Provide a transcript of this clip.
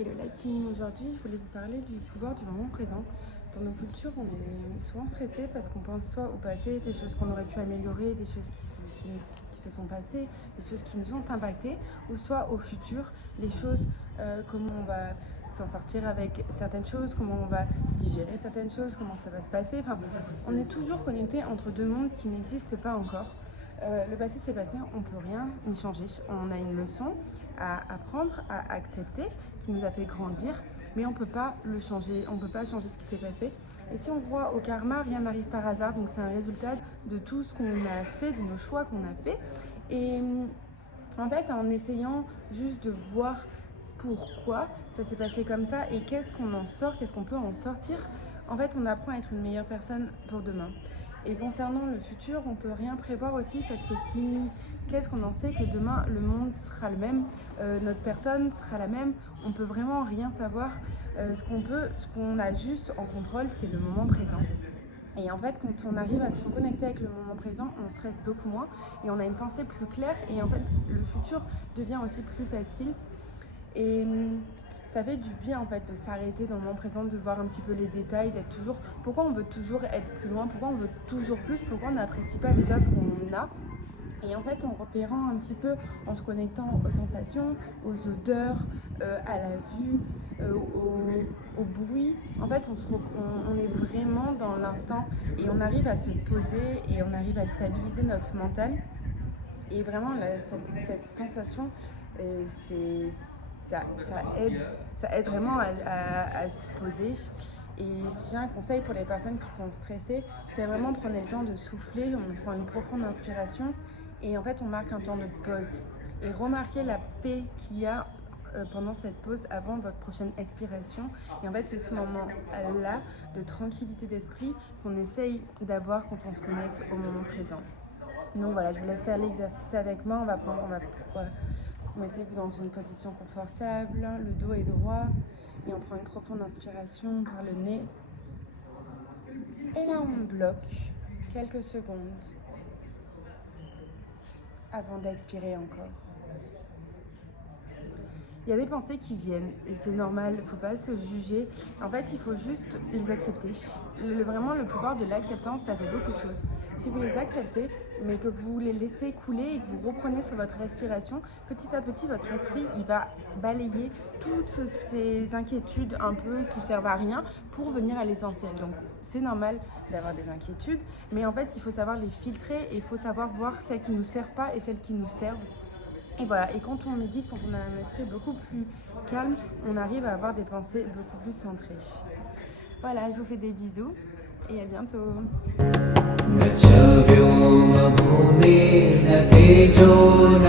Hello la team, aujourd'hui je voulais vous parler du pouvoir du moment présent. Dans nos cultures, on est souvent stressé parce qu'on pense soit au passé, des choses qu'on aurait pu améliorer, des choses qui se sont passées, des choses qui nous ont impacté, ou soit au futur, les choses, comment on va s'en sortir avec certaines choses, comment on va digérer certaines choses, comment ça va se passer. Enfin, on est toujours connecté entre deux mondes qui n'existent pas encore. Le passé s'est passé, on ne peut rien y changer. On a une leçon à apprendre, à accepter, qui nous a fait grandir, mais on ne peut pas le changer, on ne peut pas changer ce qui s'est passé. Et si on croit au karma, rien n'arrive par hasard, donc c'est un résultat de tout ce qu'on a fait, de nos choix qu'on a fait. Et en fait, en essayant juste de voir pourquoi ça s'est passé comme ça et qu'est-ce qu'on en sort, qu'est-ce qu'on peut en sortir, en fait, on apprend à être une meilleure personne pour demain. Et concernant le futur, on ne peut rien prévoir aussi parce que qu'est-ce qu'on en sait que demain le monde sera le même, notre personne sera la même, on peut vraiment rien savoir. Ce qu'on a juste en contrôle, c'est le moment présent. Et en fait, quand on arrive à se reconnecter avec le moment présent, on stresse beaucoup moins et on a une pensée plus claire et en fait, le futur devient aussi plus facile. Et ça fait du bien en fait de s'arrêter dans le moment présent, de voir un petit peu les détails, d'être toujours... Pourquoi on veut toujours être plus loin, pourquoi on veut toujours plus, pourquoi on n'apprécie pas déjà ce qu'on a. Et en fait, en repérant un petit peu, en se connectant aux sensations, aux odeurs, à la vue, au bruit, en fait, on est vraiment dans l'instant et on arrive à se poser et on arrive à stabiliser notre mental. Et vraiment, cette sensation, ça aide vraiment à se poser. Et si j'ai un conseil pour les personnes qui sont stressées, c'est vraiment prendre le temps de souffler, on prend une profonde inspiration et en fait on marque un temps de pause. Et remarquez la paix qu'il y a pendant cette pause avant votre prochaine expiration. Et en fait c'est ce moment-là de tranquillité d'esprit qu'on essaye d'avoir quand on se connecte au moment présent. Donc voilà, je vous laisse faire l'exercice avec moi. Mettez-vous dans une position confortable, le dos est droit et on prend une profonde inspiration par le nez. Et là, on bloque quelques secondes avant d'expirer encore. Il y a des pensées qui viennent et c'est normal, il ne faut pas se juger. En fait, il faut juste les accepter. Vraiment, le pouvoir de l'acceptance, ça fait beaucoup de choses. Si vous les acceptez, mais que vous les laissez couler et que vous reprenez sur votre respiration, petit à petit, votre esprit, il va balayer toutes ces inquiétudes un peu qui servent à rien pour venir à l'essentiel. Donc, c'est normal d'avoir des inquiétudes, mais en fait, il faut savoir les filtrer et il faut savoir voir celles qui ne nous servent pas et celles qui nous servent. Et voilà, et quand on médite, quand on a un esprit beaucoup plus calme, on arrive à avoir des pensées beaucoup plus centrées. Voilà, je vous fais des bisous et à bientôt. न च व्योम भूमि न तेजो न